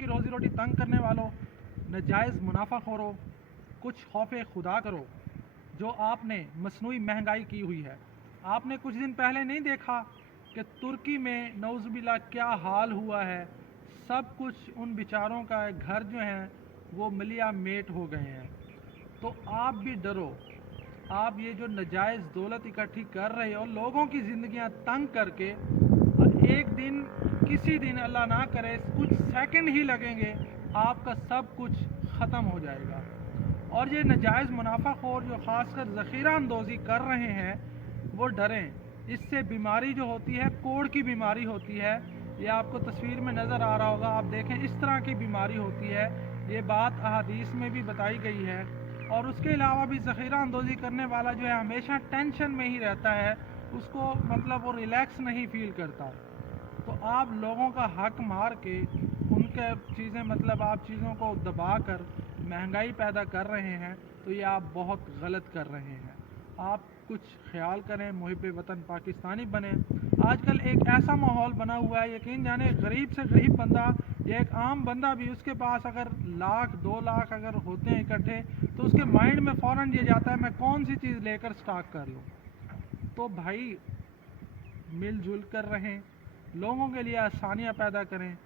की रोज़ी रोटी तंग करने वालों, नाजायज़ मुनाफाखोरों, कुछ खौफ खुदा करो। जो आपने मसनूई महंगाई की हुई है, आपने कुछ दिन पहले नहीं देखा कि तुर्की में नौज़ुबिल्लाह क्या हाल हुआ है। सब कुछ उन बेचारों का घर जो हैं वो मिलिया मेट हो गए हैं। तो आप भी डरो। आप ये जो नाजायज़ दौलत इकट्ठी कर रहे हो, लोगों की ज़िंदगियां तंग करके, एक दिन किसी दिन अल्लाह ना करे कुछ सेकंड ही लगेंगे, आपका सब कुछ ख़त्म हो जाएगा। और ये नाजायज़ मुनाफाखोर जो ख़ासकर ज़ख़ीरा अंदोज़ी कर रहे हैं वो डरें। इससे बीमारी जो होती है, कोढ़ की बीमारी होती है, ये आपको तस्वीर में नज़र आ रहा होगा, आप देखें इस तरह की बीमारी होती है। ये बात अहादीस में भी बताई गई है। और उसके अलावा भी ज़ख़ीरा अंदोज़ी करने वाला जो है हमेशा टेंशन में ही रहता है, उसको मतलब वो रिलैक्स नहीं फील करता। तो आप लोगों का हक मार के उनके चीज़ें मतलब आप चीज़ों को दबा कर महंगाई पैदा कर रहे हैं, तो ये आप बहुत गलत कर रहे हैं। आप कुछ ख्याल करें, मुहिब वतन पाकिस्तानी बने। आजकल एक ऐसा माहौल बना हुआ है, यकीन जाने गरीब से गरीब बंदा या एक आम बंदा भी, उसके पास अगर लाख 2 लाख अगर होते हैं इकट्ठे, तो उसके माइंड में फ़ौरन ये जाता है मैं कौन सी चीज़ लेकर स्टॉक कर लूँ। तो भाई मिलजुल कर रहें, लोगों के लिए आसानियाँ पैदा करें।